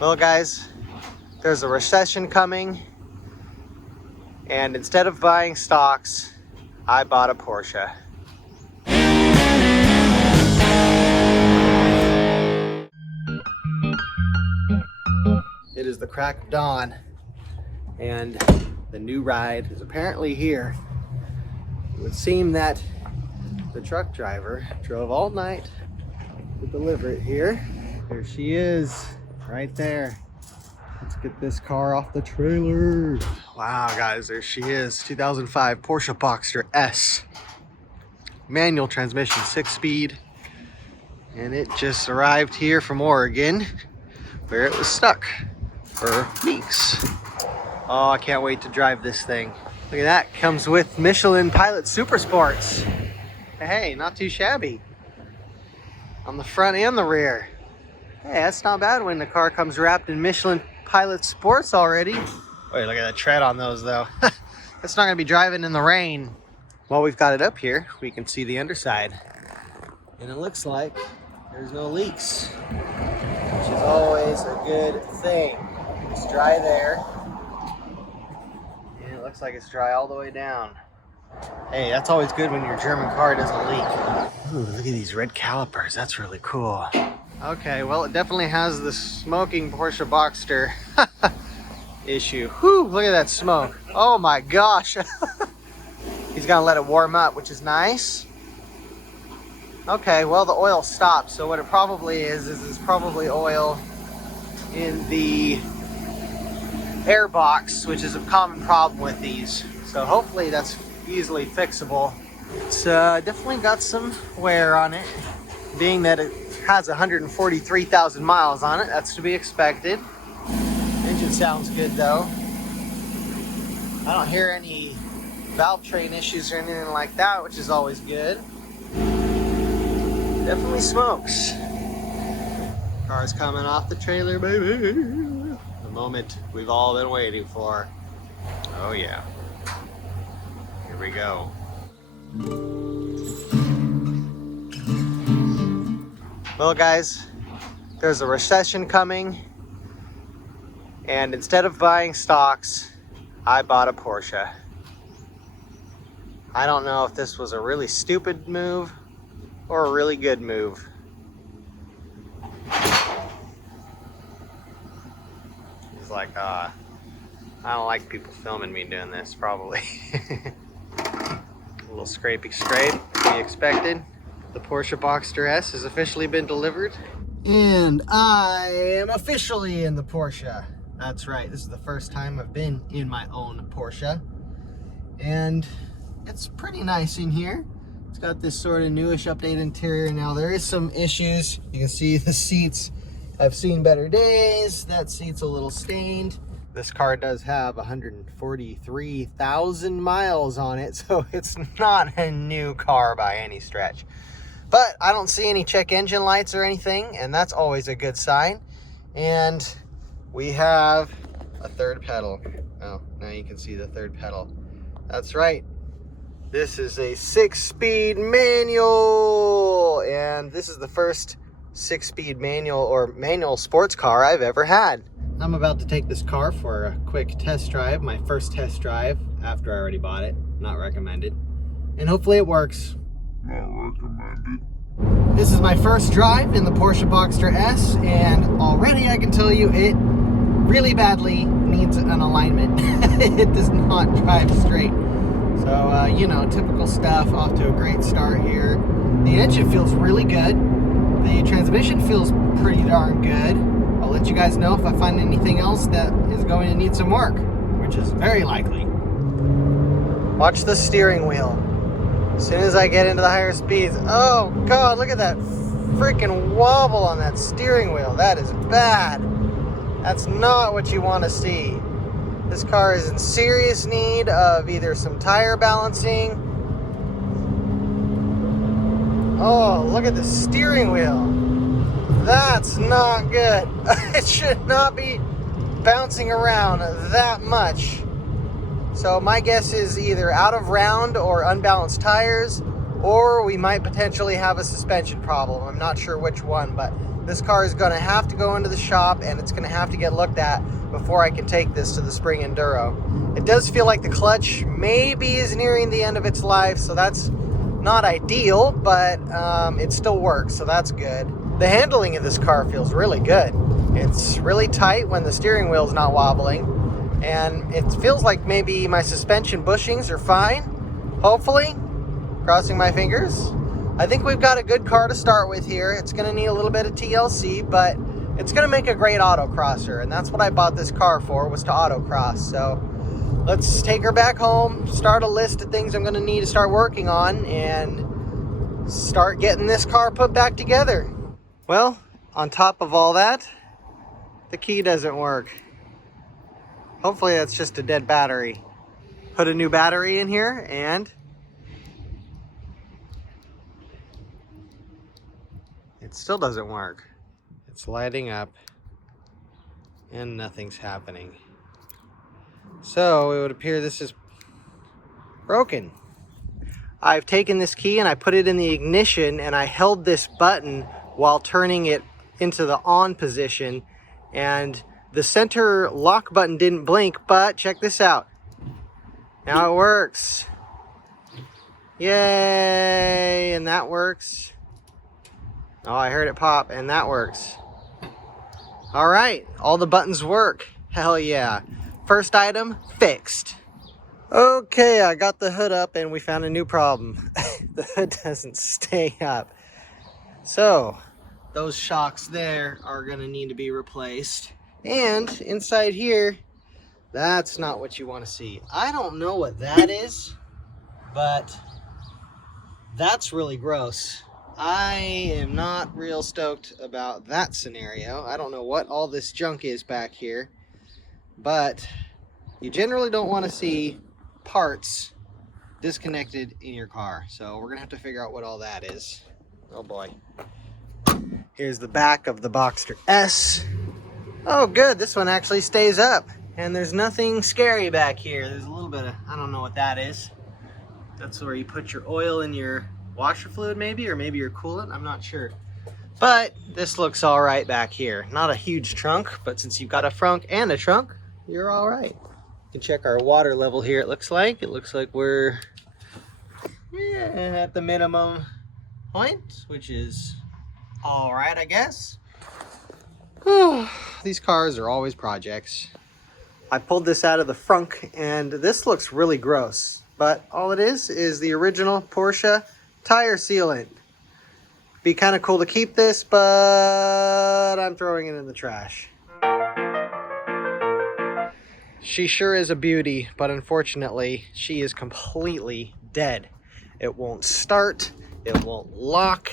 Well, guys, there's a recession coming, and instead of buying stocks, I bought a Porsche. It is the crack of dawn, and the new ride is apparently here. It would seem that the truck driver drove all night to deliver it here. There she is, right there. Let's get this car off the trailer. Wow, guys, there she is. 2005 Porsche Boxster S. Manual transmission, 6-speed. And it just arrived here from Oregon, where it was stuck for weeks. Oh, I can't wait to drive this thing. Look at that, comes with Michelin Pilot Super Sports. Hey, not too shabby. On the front and the rear. Hey, that's not bad when the car comes wrapped in Michelin Pilot Sports already. Wait, look at that tread on those though. It's not gonna be driving in the rain. While we've got it up here, we can see the underside. And it looks like there's no leaks, which is always a good thing. It's dry there. And it looks like it's dry all the way down. Hey, that's always good when your German car doesn't leak. Ooh, look at these red calipers. That's really cool. Okay, well, it definitely has the smoking Porsche Boxster issue. Whew, look at that smoke. Oh my gosh. He's gonna let it warm up, which is nice. Okay, well, the oil stopped. So what it probably is probably oil in the air box, which is a common problem with these. So hopefully that's easily fixable. It's definitely got some wear on it, being that it has 143,000 miles on it. That's to be expected. Engine sounds good though. I don't hear any valve train issues or anything like that, which is always good. Definitely smokes. Car's coming off the trailer, baby. The moment we've all been waiting for. Oh yeah. Here we go. Well, guys, there's a recession coming, and instead of buying stocks, I bought a Porsche. I don't know if this was a really stupid move or a really good move. He's like, I don't like people filming me doing this, probably. A little scrapey scrape, to be expected. The Porsche Boxster S has officially been delivered. And I am officially in the Porsche. That's right, this is the first time I've been in my own Porsche. And it's pretty nice in here. It's got this sort of newish updated interior. Now there is some issues. You can see the seats. I've seen better days. That seat's a little stained. This car does have 143,000 miles on it, so it's not a new car by any stretch. But I don't see any check engine lights or anything, and that's always a good sign. And we have a third pedal. Oh, now you can see the third pedal. That's right. This is a 6-speed manual, and this is the first 6-speed manual or manual sports car I've ever had. I'm about to take this car for a quick test drive, my first test drive after I already bought it. Not recommended. And hopefully it works. Not recommended. This is my first drive in the Porsche Boxster S, and already I can tell you it really badly needs an alignment. It does not drive straight. So, you know, typical stuff. Off to a great start here. The engine feels really good. The transmission feels pretty darn good. I'll let you guys know if I find anything else that is going to need some work, which is very likely. Watch the steering wheel. As soon as I get into the higher speeds, oh God, look at that freaking wobble on that steering wheel. That is bad. That's not what you want to see. This car is in serious need of either some tire balancing. Oh, look at the steering wheel. That's not good. It should not be bouncing around that much. So my guess is either out of round or unbalanced tires, or we might potentially have a suspension problem. I'm not sure which one, but this car is going to have to go into the shop and it's going to have to get looked at before I can take this to the Spring Enduro. It does feel like the clutch maybe is nearing the end of its life, so that's not ideal, but it still works, so that's good. The handling of this car feels really good. It's really tight when the steering wheel's not wobbling, and it feels like maybe my suspension bushings are fine, hopefully, crossing my fingers. I think we've got a good car to start with here. It's going to need a little bit of TLC, but it's going to make a great autocrosser, and that's what I bought this car for, was to autocross. So let's take her back home, start a list of things I'm going to need to start working on, and start getting this car put back together. Well, on top of all that, the key doesn't work. Hopefully that's just a dead battery. Put a new battery in here, and it still doesn't work. It's lighting up and nothing's happening. So it would appear this is broken. I've taken this key and I put it in the ignition, and I held this button while turning it into the on position, and the center lock button didn't blink, but check this out. Now it works. Yay, and that works. Oh, I heard it pop, and that works. All right, all the buttons work. Hell yeah. First item fixed. Okay, I got the hood up and we found a new problem. The hood doesn't stay up. So, those shocks there are gonna need to be replaced. And inside here, that's not what you wanna see. I don't know what that is, but that's really gross. I am not real stoked about that scenario. I don't know what all this junk is back here, but you generally don't want to see parts disconnected in your car. So we're gonna have to figure out what all that is. Oh boy. Here's the back of the Boxster S. Oh good, this one actually stays up, and there's nothing scary back here. There's a little bit of, I don't know what that is. That's where you put your oil in your washer fluid maybe, or maybe your coolant, I'm not sure. But this looks all right back here. Not a huge trunk, but since you've got a frunk and a trunk, you're all right. You can check our water level here. It looks like we're at the minimum point, which is all right, I guess. These cars are always projects. I pulled this out of the frunk, and this looks really gross, but all it is the original Porsche tire sealant. Be kind of cool to keep this, but I'm throwing it in the trash. She sure is a beauty, but unfortunately, she is completely dead. It won't start, it won't lock.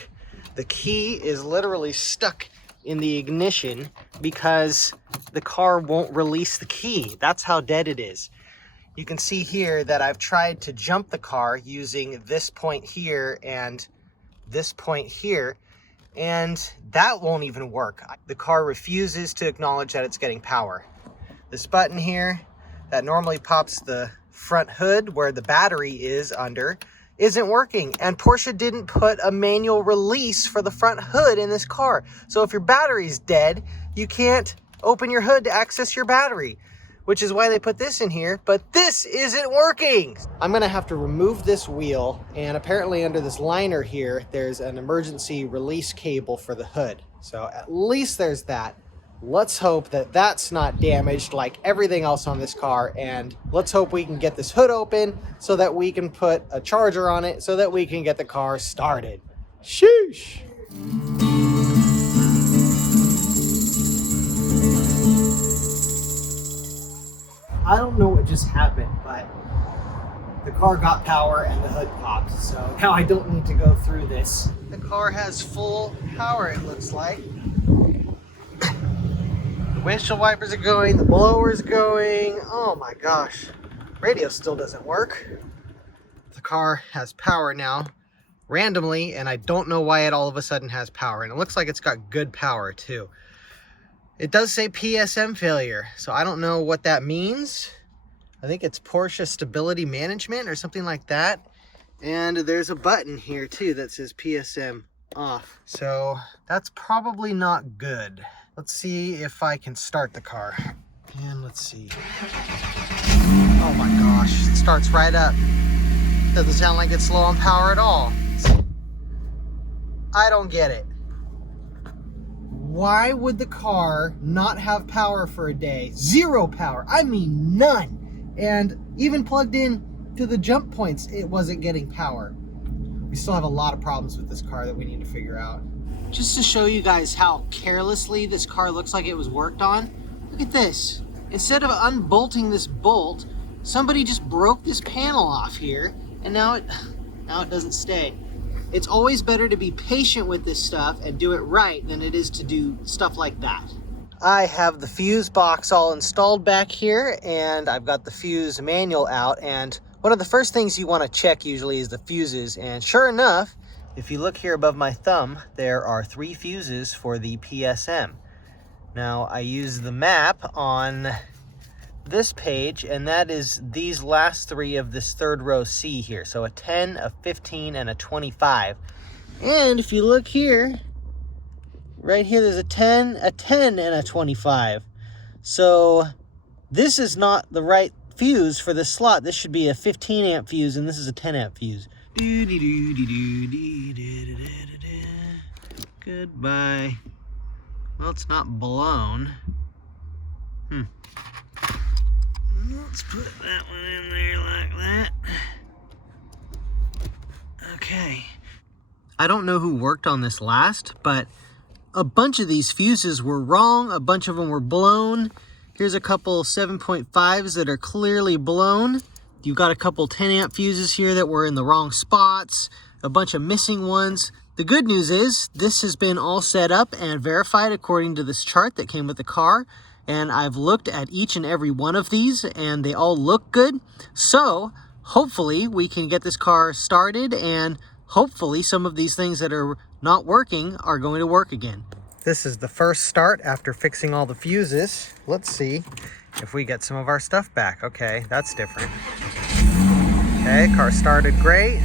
The key is literally stuck in the ignition because the car won't release the key. That's how dead it is. You can see here that I've tried to jump the car using this point here and this point here, and that won't even work. The car refuses to acknowledge that it's getting power. This button here that normally pops the front hood where the battery is under isn't working, and Porsche didn't put a manual release for the front hood in this car. So if your battery's dead, you can't open your hood to access your battery, which is why they put this in here, but this isn't working. I'm gonna have to remove this wheel, and apparently under this liner here, there's an emergency release cable for the hood. So at least there's that. Let's hope that that's not damaged like everything else on this car, and let's hope we can get this hood open so that we can put a charger on it so that we can get the car started. Sheesh. I don't know what just happened, but the car got power and the hood popped, so now I don't need to go through this. The car has full power, it looks like. The windshield wipers are going, the blower's going. Oh my gosh. Radio still doesn't work. The car has power now, randomly, and I don't know why it all of a sudden has power. And it looks like it's got good power too. It does say PSM failure, so I don't know what that means. I think it's Porsche Stability Management or something like that. And there's a button here too that says PSM off. So that's probably not good. Let's see if I can start the car. And let's see. Oh my gosh, it starts right up. Doesn't sound like it's low on power at all. I don't get it. Why would the car not have power for a day? Zero power, I mean none. And even plugged in to the jump points, it wasn't getting power. We still have a lot of problems with this car that we need to figure out. Just to show you guys how carelessly this car looks like it was worked on, look at this. Instead of unbolting this bolt, somebody just broke this panel off here, and now it doesn't stay. It's always better to be patient with this stuff and do it right than it is to do stuff like that. I have the fuse box all installed back here, and I've got the fuse manual out, and one of the first things you want to check usually is the fuses, and sure enough, if you look here above my thumb, there are 3 fuses for the PSM. Now, I use the map on this page, and that is these last 3 of this third row C here. So a 10, a 15, and a 25. And if you look here, right here, there's a 10, and a 25. So this is not the right fuse for this slot. This should be a 15 amp fuse, and this is a 10 amp fuse. Goodbye. Well, it's not blown. Let's put that one in there like that. Okay. I don't know who worked on this last, but a bunch of these fuses were wrong. A bunch of them were blown. Here's a couple 7.5s that are clearly blown. You've got a couple 10 amp fuses here that were in the wrong spots. A bunch of missing ones. The good news is this has been all set up and verified according to this chart that came with the car. And I've looked at each and every one of these and they all look good. So hopefully we can get this car started, and hopefully some of these things that are not working are going to work again. This is the first start after fixing all the fuses. Let's see if we get some of our stuff back. Okay, that's different. Okay, car started great.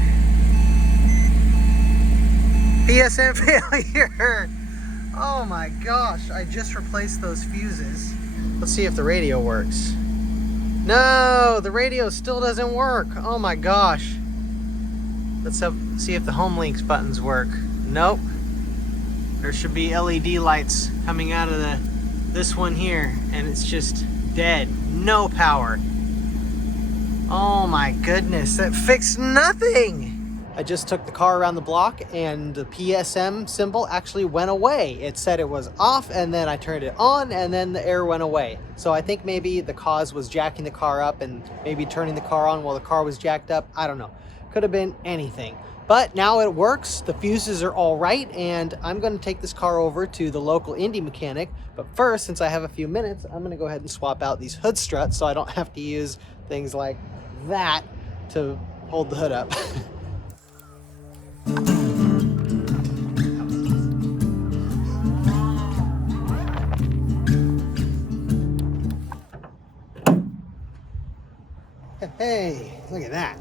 PSM failure. Oh my gosh, I just replaced those fuses. Let's see if the radio works. No, the radio still doesn't work. Oh my gosh. Let's see if the home links buttons work. Nope. There should be LED lights coming out of this one here, and it's just dead. No power. Oh my goodness, that fixed nothing. I just took the car around the block and the PSM symbol actually went away. It said it was off, and then I turned it on, and then the error went away. So I think maybe the cause was jacking the car up and maybe turning the car on while the car was jacked up. I don't know. Could have been anything. But now it works. The fuses are all right, and I'm going to take this car over to the local Indy mechanic. But first, since I have a few minutes, I'm going to go ahead and swap out these hood struts so I don't have to use things like that to hold the hood up. Hey, look at that.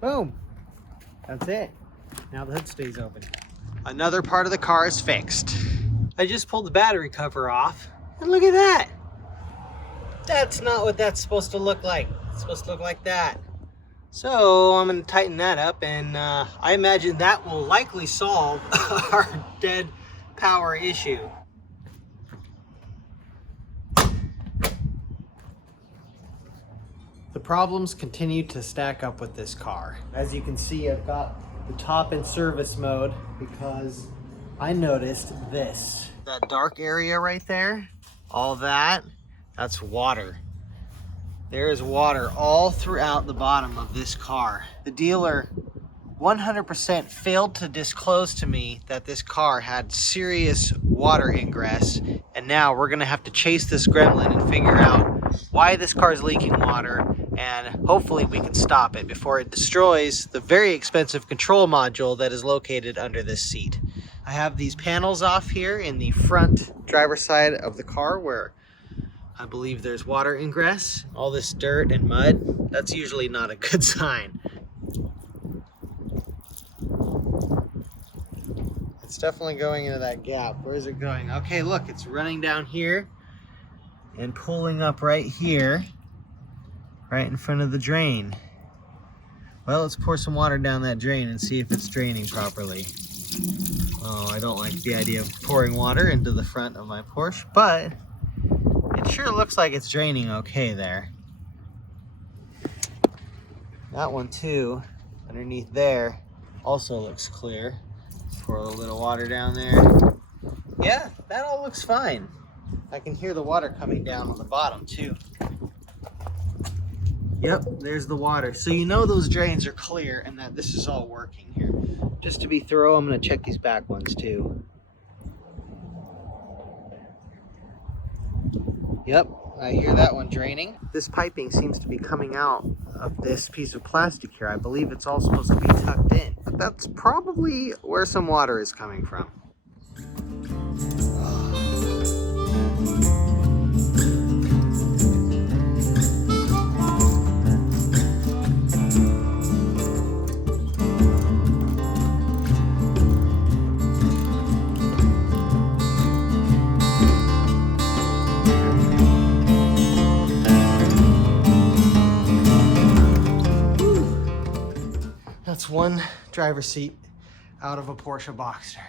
Boom. That's it. Now the hood stays open. Another part of the car is fixed. I just pulled the battery cover off, and look at that. That's not what that's supposed to look like. It's supposed to look like that. So I'm going to tighten that up, and I imagine that will likely solve our dead power issue. The problems continue to stack up with this car. As you can see, I've got the top in service mode because I noticed this. That dark area right there, all that's water. There is water all throughout the bottom of this car. The dealer 100% failed to disclose to me that this car had serious water ingress, and now we're gonna have to chase this gremlin and figure out why this car is leaking water, and hopefully we can stop it before it destroys the very expensive control module that is located under this seat. I have these panels off here in the front driver's side of the car where I believe there's water ingress. All this dirt and mud, that's usually not a good sign. It's definitely going into that gap. Where is it going? Okay, look, it's running down here and pulling up right here, right in front of the drain. Well, let's pour some water down that drain and see if it's draining properly. Oh, I don't like the idea of pouring water into the front of my Porsche, but it sure looks like it's draining okay there. That one too, underneath there, also looks clear. Pour a little bit of water down there. Yeah, that all looks fine. I can hear the water coming down on the bottom too. Yep, there's the water. So you know those drains are clear and that this is all working here. Just to be thorough, I'm gonna check these back ones too. Yep, I hear that one draining. This piping seems to be coming out of this piece of plastic here. I believe it's all supposed to be tucked in, but that's probably where some water is coming from. That's one driver's seat out of a Porsche Boxster.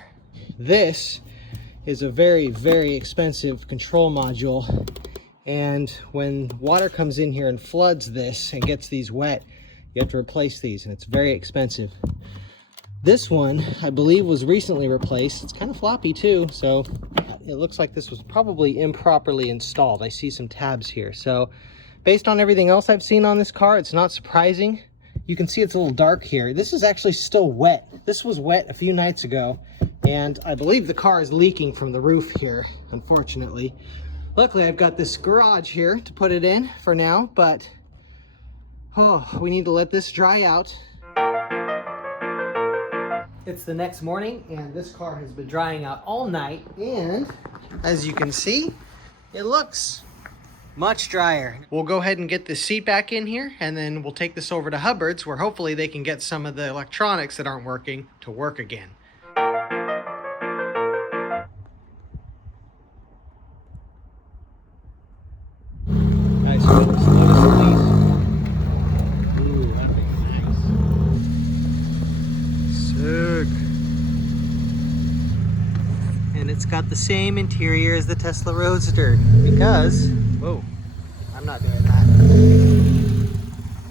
This is a very, very expensive control module. And when water comes in here and floods this and gets these wet, you have to replace these, and it's very expensive. This one, I believe, was recently replaced. It's kind of floppy too, so it looks like this was probably improperly installed. I see some tabs here. So based on everything else I've seen on this car, it's not surprising. You can see it's a little dark here. This is actually still wet. This was wet a few nights ago, and I believe the car is leaking from the roof here, unfortunately. Luckily, I've got this garage here to put it in for now, but we need to let this dry out. It's the next morning, and this car has been drying out all night, and as you can see, it looks much drier. We'll go ahead and get this seat back in here, and then we'll take this over to Hubbard's, where hopefully they can get some of the electronics that aren't working to work again. Nice. Lotus Elise. Ooh, that thing's nice. Sick. And it's got the same interior as the Tesla Roadster, because whoa, I'm not doing that.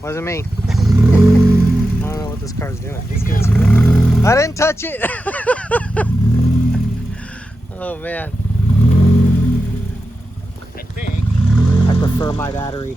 Wasn't me. I don't know what this car's doing. It's doing something. I didn't touch it. Oh man. I think I prefer my battery.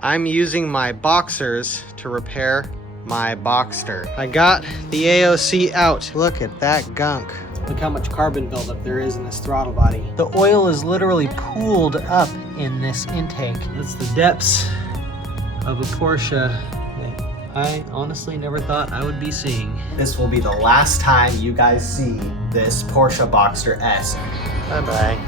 I'm using my Boxers to repair my Boxster. I got the AOC out. Look at that gunk. Look how much carbon buildup there is in this throttle body. The oil is literally pooled up in this intake. That's the depths of a Porsche that I honestly never thought I would be seeing. This will be the last time you guys see this Porsche Boxster S. Bye-bye.